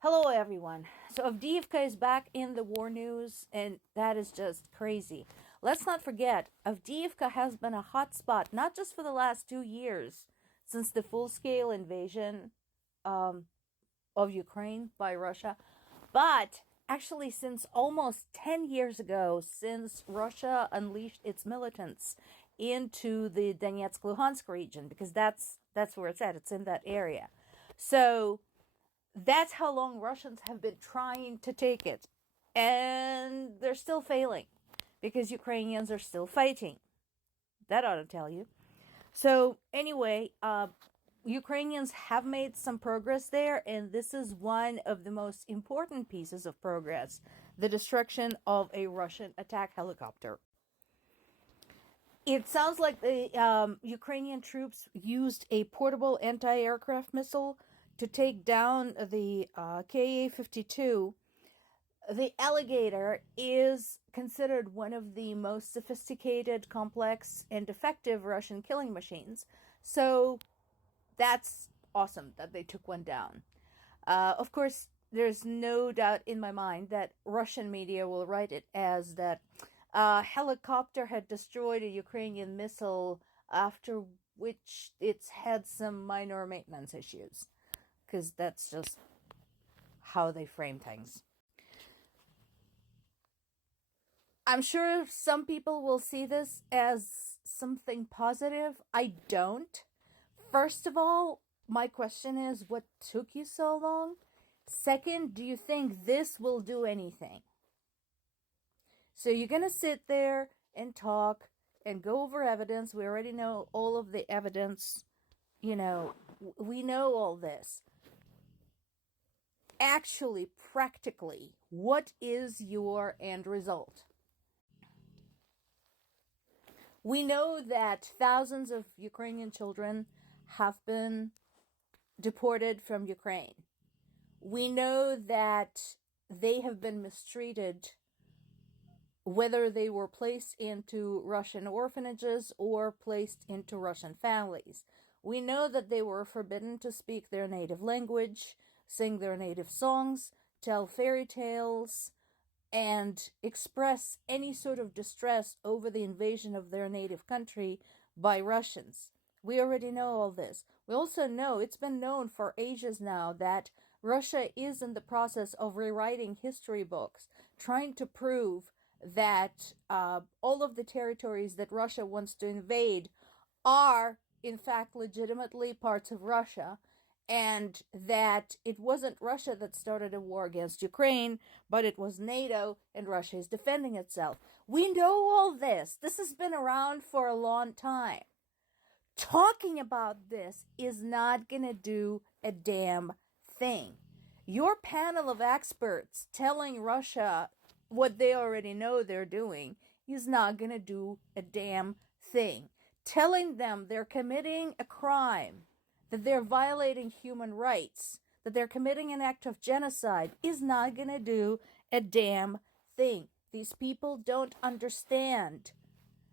Hello, everyone. So, Avdiivka is back in the war news, and that is just crazy. Let's not forget, Avdiivka has been a hotspot not just for the last 2 years since the full scale invasion um, of Ukraine by Russia, but actually since almost 10 years ago, since Russia unleashed its militants into the Donetsk Luhansk region, because that's where it's at. It's in that area. So that's how long Russians have been trying to take it. And they're still failing because Ukrainians are still fighting. That ought to tell you. So, anyway, Ukrainians have made some progress there, and this is one of the most important pieces of progress: the destruction of a Russian attack helicopter. It sounds like the Ukrainian troops used a portable anti aircraft missile to take down the Ka 52. The Alligator is considered one of the most sophisticated, complex, and effective Russian killing machines. So that's awesome that they took one down. Of course, there's no doubt in my mind that Russian media will write it as that a helicopter had destroyed a Ukrainian missile, after which it's had some minor maintenance issues, because that's just how they frame things. I'm sure some people will see this as something positive. I don't. First of all, my question is, what took you so long? Second, do you think this will do anything? So you're going to sit there and talk and go over evidence. We already know all of the evidence. We know all this. Actually, practically, what is your end result? We know that thousands of Ukrainian children have been deported from Ukraine. We know that they have been mistreated, whether they were placed into Russian orphanages or placed into Russian families. We know that they were forbidden to speak their native language, sing their native songs, tell fairy tales, and express any sort of distress over the invasion of their native country by Russians. We already know all this. We also know, it's been known for ages now, that Russia is in the process of rewriting history books, trying to prove that all of the territories that Russia wants to invade are, in fact, legitimately parts of Russia, and that it wasn't Russia that started a war against Ukraine, but it was NATO, and Russia is defending itself. We know all this. This has been around for a long time. Talking about this is not going to do a damn thing. Your panel of experts telling Russia what they already know they're doing is not going to do a damn thing. Telling them they're committing a crime, that they're violating human rights, that they're committing an act of genocide is not going to do a damn thing. These people don't understand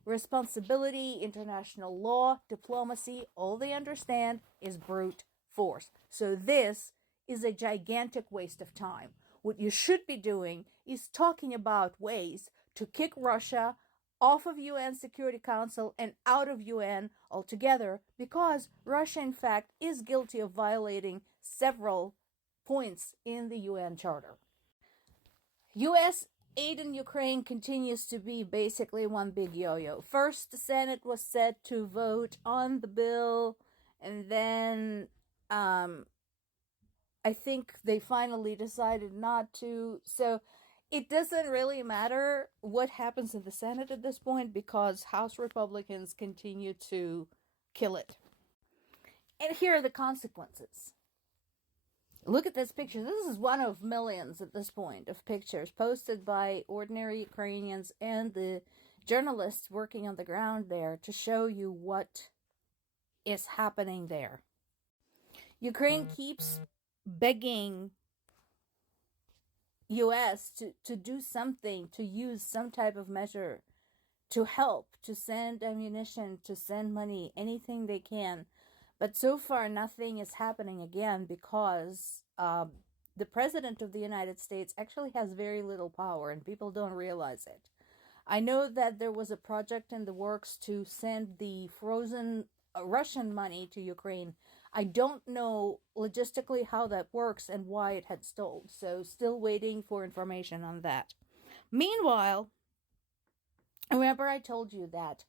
responsibility, international law, diplomacy. All they understand is brute force. So this is a gigantic waste of time. What you should be doing is talking about ways to kick Russia off of UN Security Council and out of UN altogether, because Russia, in fact, is guilty of violating several points in the UN Charter. U.S. aid in Ukraine continues to be basically one big yo-yo. First, the Senate was set to vote on the bill, and then I think they finally decided not to. So it doesn't really matter what happens in the Senate at this point, because House Republicans continue to kill it. And here are the consequences. Look at this picture. This is one of millions at this point of pictures posted by ordinary Ukrainians and the journalists working on the ground there to show you what is happening there. Ukraine keeps begging US to do something, to use some type of measure to help, to send ammunition, to send money, anything they can. But so far, nothing is happening again, because the President of the United States actually has very little power, and people don't realize it. I know that there was a project in the works to send the frozen Russian money to Ukraine. I don't know logistically how that works and why it had stalled, so still waiting for information on that. Meanwhile, remember I told you that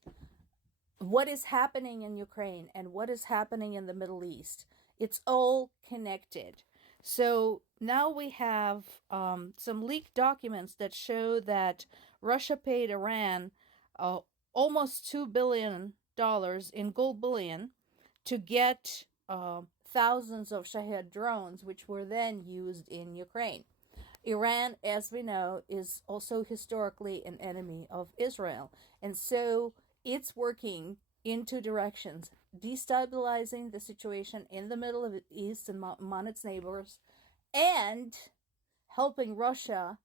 what is happening in Ukraine and what is happening in the Middle East, it's all connected. So now we have some leaked documents that show that Russia paid Iran almost $2 billion in gold bullion to get thousands of Shahed drones, which were then used in Ukraine. Iran, as we know, is also historically an enemy of Israel. And so it's working in two directions, destabilizing the situation in the Middle East and among its neighbors, and helping Russia,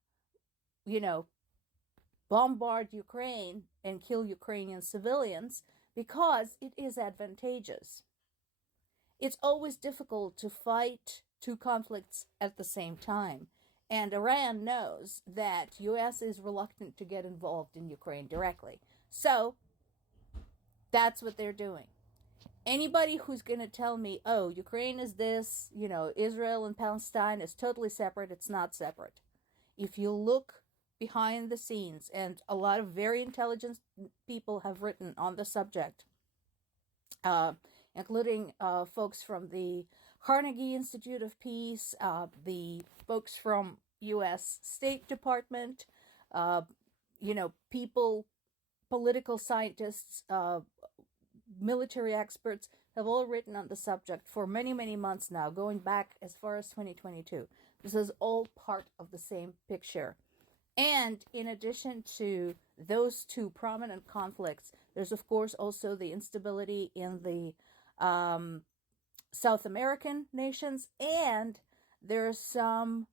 bombard Ukraine and kill Ukrainian civilians because it is advantageous. It's always difficult to fight two conflicts at the same time. And Iran knows that U.S. is reluctant to get involved in Ukraine directly. So that's what they're doing. Anybody who's going to tell me, oh, Ukraine is this, Israel and Palestine is totally separate, it's not separate. If you look behind the scenes, and a lot of very intelligent people have written on the subject, including folks from the Carnegie Institute of Peace, the folks from U.S. State Department, people, political scientists, military experts have all written on the subject for many, many months now, going back as far as 2022. This is all part of the same picture. And in addition to those two prominent conflicts, there's of course also the instability in the South American nations, and there are some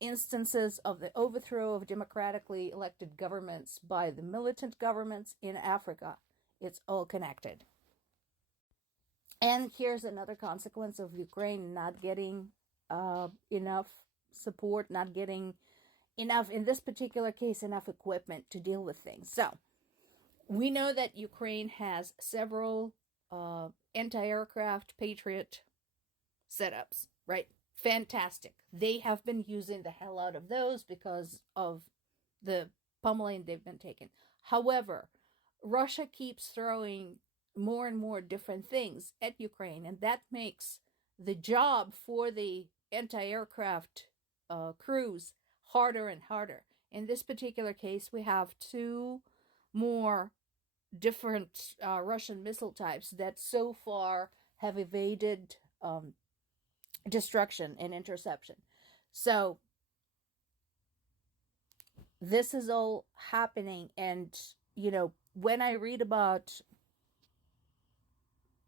instances of the overthrow of democratically elected governments by the militant governments in Africa. It's all connected. And here's another consequence of Ukraine not getting enough support, not getting enough, in this particular case, enough equipment to deal with things. So we know that Ukraine has several anti-aircraft Patriot setups, right? Fantastic. They have been using the hell out of those because of the pummeling they've been taking. However, Russia keeps throwing more and more different things at Ukraine, and that makes the job for the anti-aircraft crews harder and harder. In this particular case, we have two more different Russian missile types that so far have evaded destruction and interception. So this is all happening, and when I read about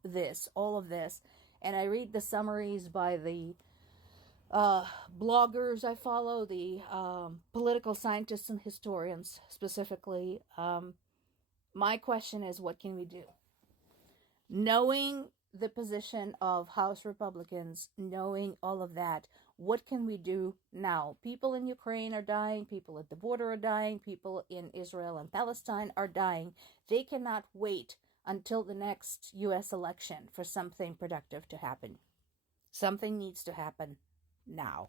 this, all of this, and I read the summaries by the bloggers I follow, the political scientists and historians specifically, my question is, what can we do? Knowing the position of House Republicans, knowing all of that, what can we do now? People in Ukraine are dying, people at the border are dying, people in Israel and Palestine are dying. They cannot wait until the next U.S. election for something productive to happen. Something needs to happen now.